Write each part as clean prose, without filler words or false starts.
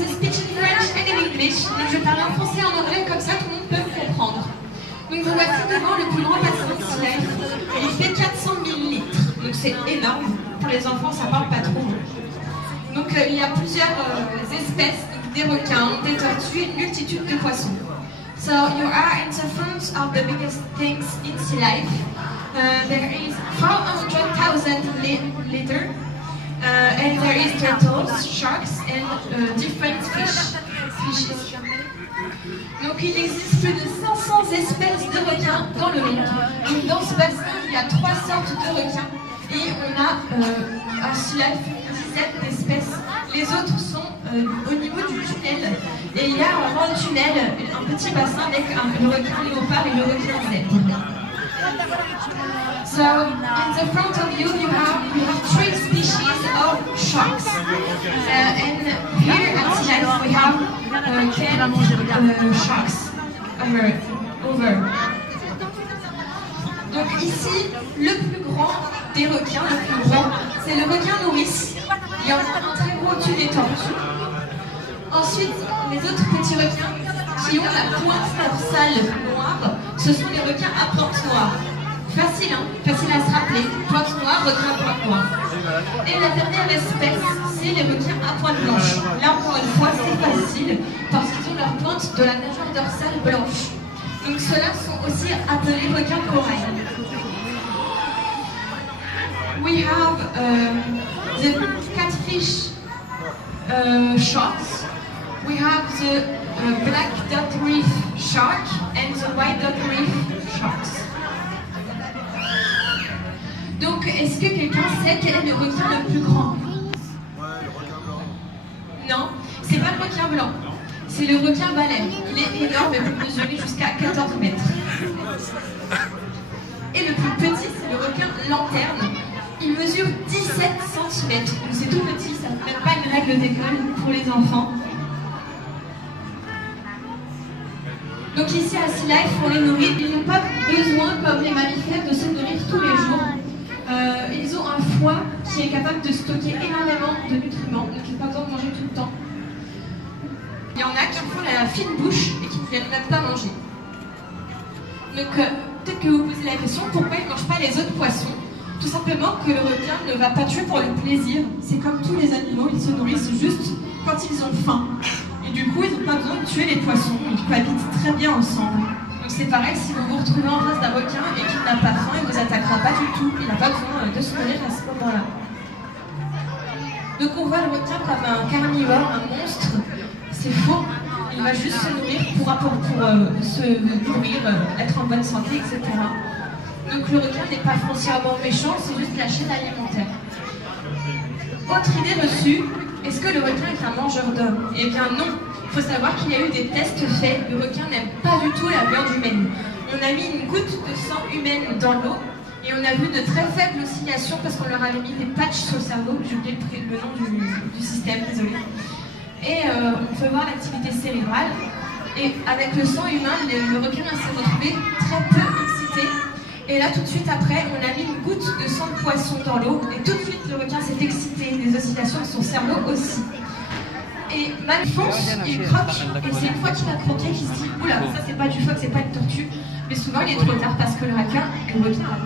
the speech in French and in English. Donc je vais parler en français et en anglais, comme ça tout le monde peut me comprendre. Donc vous voici devant le plus grand bassin de Sea Life. Il fait 400 000 litres, donc c'est énorme. Pour les enfants, ça parle pas trop. Donc il y a plusieurs espèces, des requins, des tortues et une multitude de poissons. So you are in the front of the biggest things in Sea Life. There is 400,000 liters. And there is turtles, sharks and different species. Donc il existe plus de 500 espèces de requins dans le monde. Donc dans ce bassin, il y a 3 sortes de requins et on a à Sea Life une dizaine d'espèces. Les autres sont au niveau du tunnel. Et il y a dans le tunnel un petit bassin avec le requin léopard et le requin zèbre. So, in the front of you, you have 3 species of sharks. And here at Sea Life, we have 10 sharks over. Donc ici, le plus grand des requins, le plus grand, c'est le requin nourrice. Il y en a un très gros au-dessus des tortues. Ensuite, les autres petits requins qui ont la pointe dorsale noire, ce sont les requins à pointe noire. Facile, hein? Facile à se rappeler. Pointe noire, requin à pointe noire. Et la dernière espèce, c'est les requins à pointe blanche. Là, encore une fois, c'est facile parce qu'ils ont leur pointe de la nageoire dorsale blanche. Donc ceux-là sont aussi appelés requins corail. We have the catfish sharks. We have the black dot reef shark and the white dot reef sharks. Donc, est-ce que quelqu'un sait quel est le requin le plus grand? Ouais, le requin blanc. Non, c'est pas le requin blanc. C'est le requin baleine. Il est énorme et peut mesurer jusqu'à 14 mètres. Et le plus petit, c'est le requin lanterne. Il mesure 17 cm. Donc c'est tout petit, ça ne fait pas une règle d'école pour les enfants. Donc ici à Sea Life, on les nourrit. Ils n'ont pas besoin, comme les mammifères, de se nourrir tous les jours. Ils ont un foie qui est capable de stocker énormément de nutriments, donc ils n'ont pas besoin de manger tout le temps. Il y en a qui font la fine bouche et qui ne viennent même pas manger. Donc peut-être que vous vous posez la question, pourquoi ils ne mangent pas les autres poissons? Tout simplement que le requin ne va pas tuer pour le plaisir. C'est comme tous les animaux, ils se nourrissent juste quand ils ont faim. Et du coup, ils n'ont pas besoin de tuer les poissons, ils cohabitent très bien ensemble. Donc c'est pareil, si vous vous retrouvez en face d'un requin et qu'il n'a pas faim, il ne vous attaquera pas du tout. Il n'a pas besoin de se nourrir à ce moment-là. Donc on voit le requin comme un carnivore, un monstre. C'est faux. Il va juste se nourrir pour se nourrir, être en bonne santé, etc. Donc le requin n'est pas foncièrement méchant, c'est juste la chaîne alimentaire. Autre idée reçue, est-ce que le requin est un mangeur d'hommes? Eh bien non. Il faut savoir qu'il y a eu des tests faits. Le requin n'aime pas du tout la viande humaine. On a mis une goutte de sang humaine dans l'eau et on a vu de très faibles oscillations parce qu'on leur avait mis des patchs sur le cerveau. J'ai oublié le nom du système, désolé. Et on peut voir l'activité cérébrale. Et avec le sang humain, le requin s'est retrouvé très peu excité. Et là, tout de suite après, on a mis une goutte de sang de poisson dans l'eau. Et tout de suite, le requin s'est excité. Les oscillations de son cerveau aussi. Et Matt fonce, il croque. Et c'est une fois qu'il a croqué qu'il se dit « Oula, ça c'est pas du phoque, c'est pas une tortue ». Mais souvent, il est trop tard parce que le requin a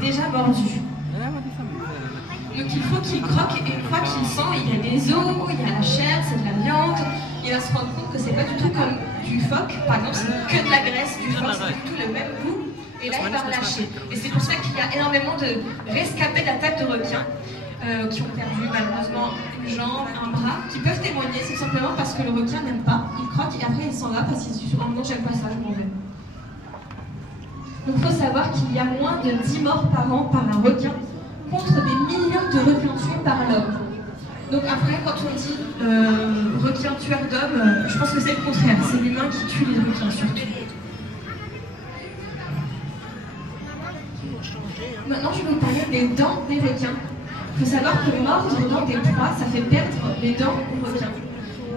déjà mordu. Donc il faut qu'il croque et une fois qu'il sent, il y a des os, il y a la chair, c'est de la viande. Il va se rendre compte que c'est pas du tout comme du phoque. Par exemple, c'est que de la graisse du phoque, c'est pas du tout le même goût. Et là, il va relâcher. Et c'est pour ça qu'il y a énormément de rescapés d'attaques de requins qui ont perdu malheureusement une jambe, un bras, qui peuvent témoigner. C'est simplement parce que le requin n'aime pas. Il croque et après il s'en va parce qu'il se dit « Oh non, j'aime pas ça, je m'en vais ». Donc il faut savoir qu'il y a moins de 10 morts par an par un requin contre des millions de requins tués par l'homme. Donc après, quand on dit requin tueur d'hommes, je pense que c'est le contraire. C'est l'humain qui tue les requins surtout. Maintenant, je vais vous parler des dents des requins. Il faut savoir que mordre dans des proies, ça fait perdre les dents au requin.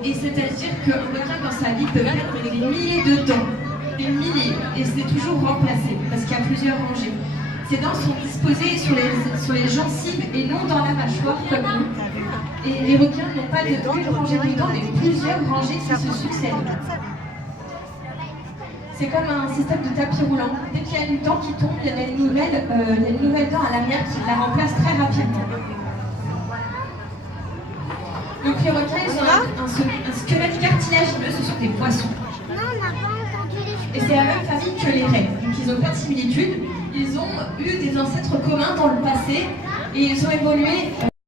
Et c'est-à-dire qu'un requin dans sa vie peut perdre des milliers de dents. Des milliers. Et c'est toujours remplacé, parce qu'il y a plusieurs rangées. Ces dents sont disposées sur les gencives et non dans la mâchoire comme nous. Et les requins n'ont pas une rangée de dents, mais plusieurs rangées qui se succèdent. C'est comme un système de tapis roulant. Dès qu'il y a une dent qui tombe, il y a une nouvelle dent à l'arrière qui la remplace très rapidement. Donc les requins, ils ont un squelette cartilagineux, ce sont des poissons. Et c'est la même famille que les raies. Donc ils n'ont pas de similitude. Ils ont eu des ancêtres communs dans le passé et ils ont évolué.